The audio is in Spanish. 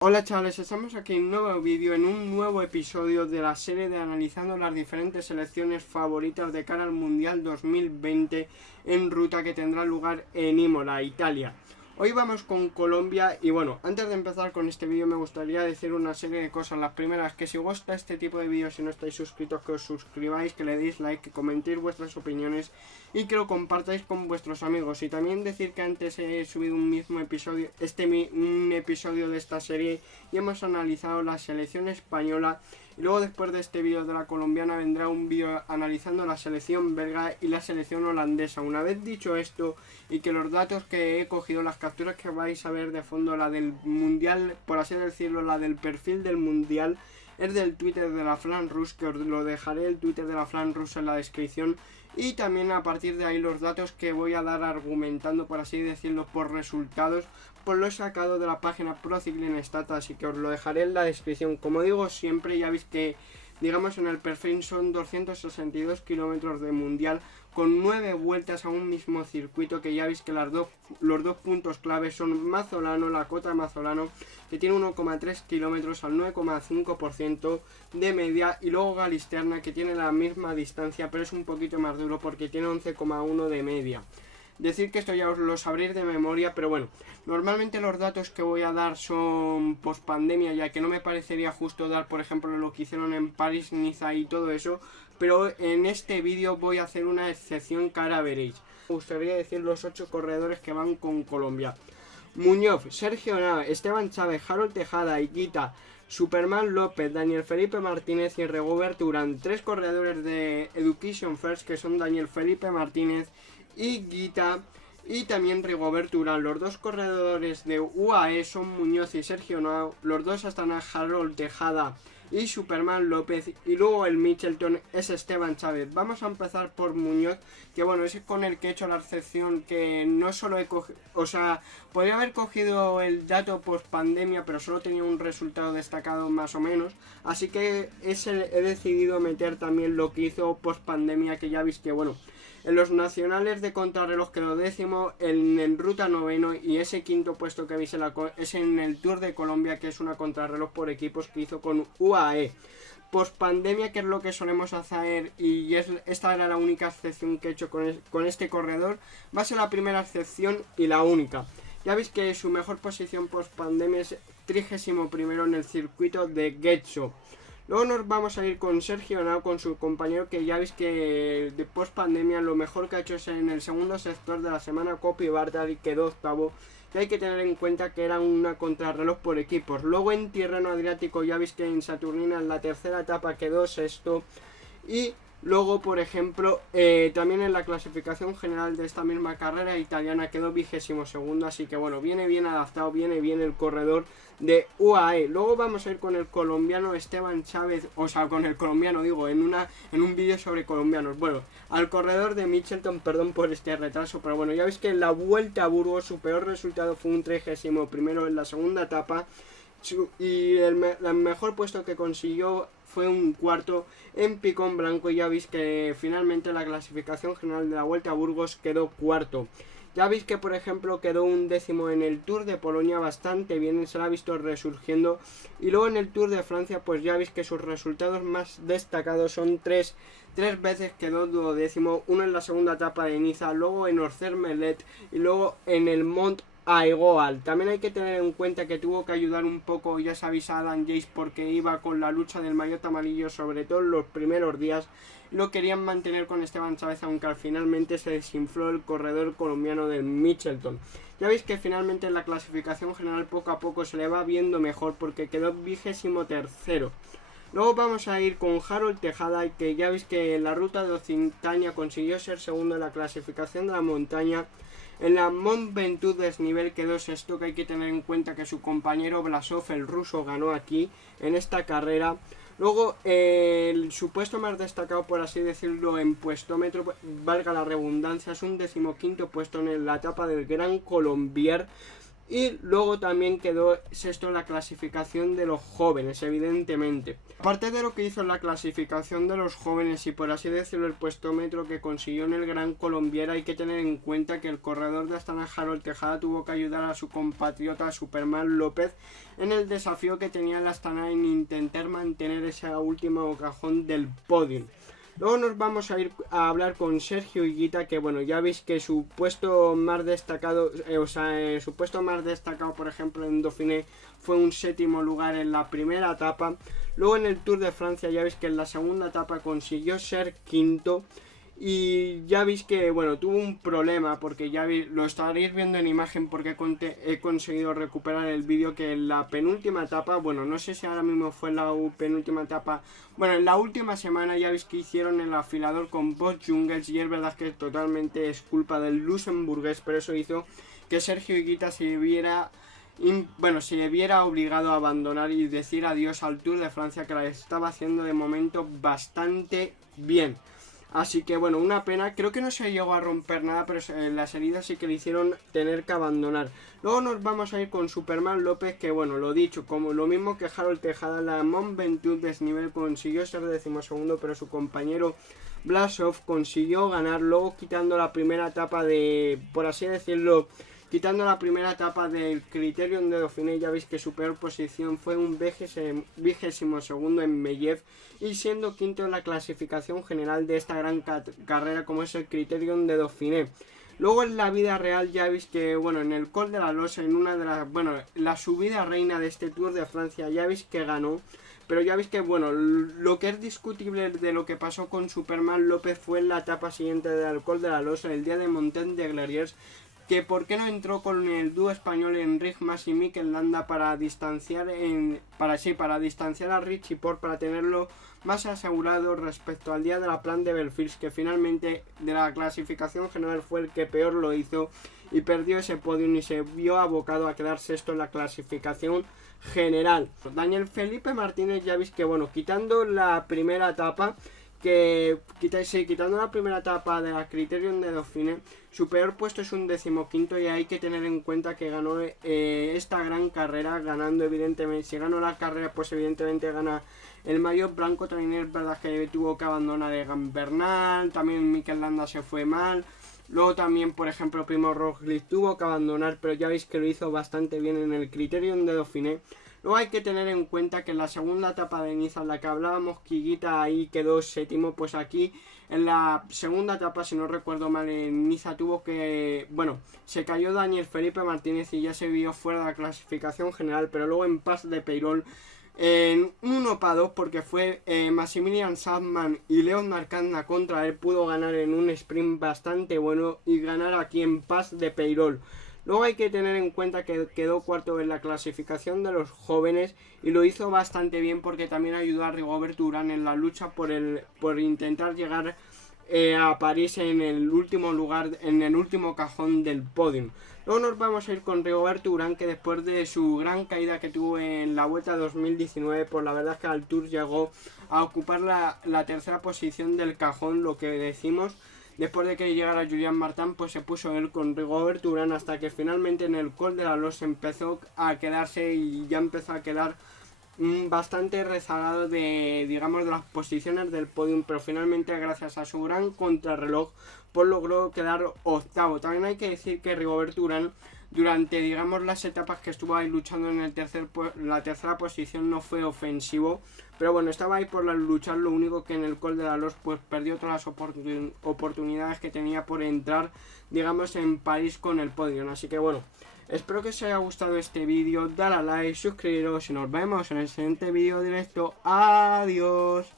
Hola chavales, estamos aquí en un nuevo vídeo, en un nuevo episodio de la serie de analizando las diferentes selecciones favoritas de cara al Mundial 2020 en ruta que tendrá lugar en Imola, Italia. Hoy vamos con Colombia y bueno, antes de empezar con este vídeo me gustaría decir una serie de cosas. Las primeras, que si os gusta este tipo de vídeos y no estáis suscritos, que os suscribáis, que le deis like, que comentéis vuestras opiniones y que lo compartáis con vuestros amigos. Y también decir que antes he subido un mismo episodio, un episodio de esta serie y hemos analizado la selección española. Y luego después de este vídeo de la colombiana vendrá un vídeo analizando la selección belga y la selección holandesa. Una vez dicho esto y que los datos que he cogido, las capturas que vais a ver de fondo, la del mundial, por así decirlo, la del perfil del mundial, es del Twitter de la Flan Rus, que os lo dejaré el Twitter de la Flan Rus en la descripción. Y también a partir de ahí los datos que voy a dar argumentando, por así decirlo, por resultados, pues lo he sacado de la página Pro Cycling Stats, así que os lo dejaré en la descripción. Como digo siempre, ya veis que digamos en el perfil son 262 kilómetros de mundial con 9 vueltas a un mismo circuito, que ya veis que los dos puntos claves son Mazzolano, la cota de Mazzolano, que tiene 1,3 kilómetros al 9,5% de media, y luego Galisterna, que tiene la misma distancia pero es un poquito más duro porque tiene 11,1 de media. Decir que esto ya os lo sabréis de memoria, pero bueno, normalmente los datos que voy a dar son post pandemia, ya que no me parecería justo dar, por ejemplo, lo que hicieron en París, Niza y todo eso, pero en este vídeo voy a hacer una excepción que ahora veréis. Me gustaría decir los 8 corredores que van con Colombia: Muñoz, Sergio Nava, Esteban Chávez, Harold Tejada, Higuita, Superman López, Daniel Felipe Martínez y Rigobert Urán. 3 corredores de Education First, que son Daniel Felipe Martínez y Guita, y también Rigobert Urán. Los 2 corredores de UAE son Muñoz y Sergio Nava. Los 2 están a Harold Tejada y Superman López, y luego el Mitchelton es Esteban Chávez. Vamos a empezar por Muñoz, que bueno, es con el que he hecho la excepción, que no solo he cogido, o sea, podría haber cogido el dato post pandemia, pero solo tenía un resultado destacado más o menos, así que he decidido meter también lo que hizo post pandemia, que ya veis que bueno, en los nacionales de contrarreloj quedó décimo, en ruta noveno, y ese quinto puesto que veis es en el Tour de Colombia, que es una contrarreloj por equipos que hizo con UAE. Post pandemia, que es lo que solemos hacer, y esta era la única excepción que he hecho con este corredor, va a ser la primera excepción y la única. Ya veis que su mejor posición post pandemia es 31º en el circuito de Getxo. Luego nos vamos a ir con Sergio Henao, con su compañero, que ya veis que de post pandemia lo mejor que ha hecho es en el segundo sector de la semana Copy Bartali, quedó octavo. Y hay que tener en cuenta que era una contrarreloj por equipos. Luego en Tirreno Adriático ya veis que en Saturnina en la tercera etapa quedó sexto. Y luego, por ejemplo, también en la clasificación general de esta misma carrera italiana quedó 22º, así que bueno, viene bien adaptado, viene bien el corredor de UAE. Luego vamos a ir con el colombiano Esteban Chávez, o sea, con el colombiano digo, en un vídeo sobre colombianos. Bueno, al corredor de Mitchelton, perdón por este retraso, pero bueno, ya veis que en la Vuelta a Burgos su peor resultado fue un 31º en la segunda etapa, y el mejor puesto que consiguió fue un cuarto en Picón Blanco. Y ya veis que finalmente la clasificación general de la Vuelta a Burgos quedó cuarto. Ya veis que por ejemplo quedó un décimo en el Tour de Polonia, bastante bien, se la ha visto resurgiendo. Y luego en el Tour de Francia pues ya veis que sus resultados más destacados son tres veces quedó duodécimo, uno en la segunda etapa de Niza, luego en Orcer-Melet y luego en el Mont Aigual. También hay que tener en cuenta que tuvo que ayudar un poco, ya sabéis, a Adam Yates, porque iba con la lucha del maillot amarillo, sobre todo en los primeros días. Lo querían mantener con Esteban Chávez, aunque finalmente se desinfló el corredor colombiano del Mitchelton. Ya veis que finalmente en la clasificación general poco a poco se le va viendo mejor, porque quedó 23º. Luego vamos a ir con Harold Tejada, que ya veis que en la ruta de Occitania consiguió ser segundo en la clasificación de la montaña. En la Mont Ventoux desnivel quedó sexto, que hay que tener en cuenta que su compañero Blasov, el ruso, ganó aquí en esta carrera. Luego su puesto más destacado, por así decirlo, en puestómetro, valga la redundancia, es un 15º puesto en la etapa del Gran Colombier, Y luego también quedó sexto en la clasificación de los jóvenes, evidentemente. Aparte de lo que hizo en la clasificación de los jóvenes y por así decirlo el puestómetro que consiguió en el Gran Colombiera, hay que tener en cuenta que el corredor de Astana, Harold Tejada, tuvo que ayudar a su compatriota Superman López en el desafío que tenía el Astana en intentar mantener ese último cajón del podio. Luego nos vamos a ir a hablar con Sergio Higuita, que bueno, ya veis que su puesto más destacado, su puesto más destacado, por ejemplo, en Dauphiné fue un séptimo lugar en la primera etapa. Luego en el Tour de Francia ya veis que en la segunda etapa consiguió ser quinto. Y ya veis que, bueno, tuvo un problema, porque ya lo estaréis viendo en imagen porque he conseguido recuperar el vídeo, que en la penúltima etapa, bueno, no sé si ahora mismo fue la penúltima etapa, bueno, en la última semana ya veis que hicieron el afilador con Bosch Jungels y es verdad que totalmente es culpa del luxemburgués, pero eso hizo que Sergio Higuita se viera obligado a abandonar y decir adiós al Tour de Francia, que la estaba haciendo de momento bastante bien. Así que bueno, una pena, creo que no se llegó a romper nada, pero las heridas sí que le hicieron tener que abandonar. Luego nos vamos a ir con Superman López, que bueno, lo dicho, como lo mismo que Harold Tejada, la Mont Ventoux desnivel consiguió ser 12º, pero su compañero Blasov consiguió ganar, luego quitando la primera etapa de, por así decirlo, quitando la primera etapa del Criterium de Dauphiné, ya veis que su peor posición fue un 22º en Mellev y siendo quinto en la clasificación general de esta gran carrera como es el Criterium de Dauphiné. Luego en la vida real ya veis que, bueno, en el Col de la Losa, en una de las, bueno, la subida reina de este Tour de Francia, ya veis que ganó. Pero ya veis que, bueno, lo que es discutible de lo que pasó con Superman López fue en la etapa siguiente del Col de la Losa, el día de Montagne de Gloriers, que por qué no entró con el dúo español Enric Mas y Mikel Landa para distanciar a Richie Porte, para tenerlo más asegurado respecto al día de la Plan de Belfils, que finalmente de la clasificación general fue el que peor lo hizo y perdió ese podium y se vio abocado a quedar sexto en la clasificación general. Daniel Felipe Martínez, ya veis que, bueno, quitando la primera etapa, quitando la primera etapa de la Criterium de Dauphiné, su peor puesto es un 15º y hay que tener en cuenta que ganó esta gran carrera, ganando evidentemente, si ganó la carrera pues evidentemente gana el maillot blanco. También es verdad que tuvo que abandonar Egan Bernal, también Mikel Landa se fue mal. Luego también, por ejemplo, Primo Roglic tuvo que abandonar, pero ya veis que lo hizo bastante bien en el Criterium de Dauphiné. Luego hay que tener en cuenta que en la segunda etapa de Niza, en la que hablábamos, Higuita ahí quedó séptimo, pues aquí en la segunda etapa, si no recuerdo mal, en Niza se cayó Daniel Felipe Martínez y ya se vio fuera de la clasificación general, pero luego en Pas de Peyrol, en 1-2, porque fue Maximilian Sandman y Leon Marcanda contra él, pudo ganar en un sprint bastante bueno y ganar aquí en Pas de Peyrol. Luego hay que tener en cuenta que quedó cuarto en la clasificación de los jóvenes y lo hizo bastante bien porque también ayudó a Rigoberto Urán en la lucha por intentar llegar a París en el último lugar, en el último cajón del podium. Luego nos vamos a ir con Rigoberto Urán, que después de su gran caída que tuvo en la Vuelta 2019, pues la verdad es que al Tour llegó a ocupar la tercera posición del cajón, lo que decimos. Después de que llegara Julian Martin, pues se puso él con Rigoberto Urán hasta que finalmente en el Col de la Losa empezó a quedarse y ya empezó a quedar bastante rezagado de, digamos, de las posiciones del podium, pero finalmente gracias a su gran contrarreloj pues logró quedar octavo. También hay que decir que Rigoberto Urán, durante, digamos, las etapas que estuvo ahí luchando en la tercera posición, no fue ofensivo, pero bueno, estaba ahí por luchar. Lo único que en el Col de la Losa pues perdió todas las oportunidades que tenía por entrar, digamos, en París con el podio. Así que bueno, espero que os haya gustado este vídeo, dale a like, suscribiros y nos vemos en el siguiente vídeo directo. Adiós.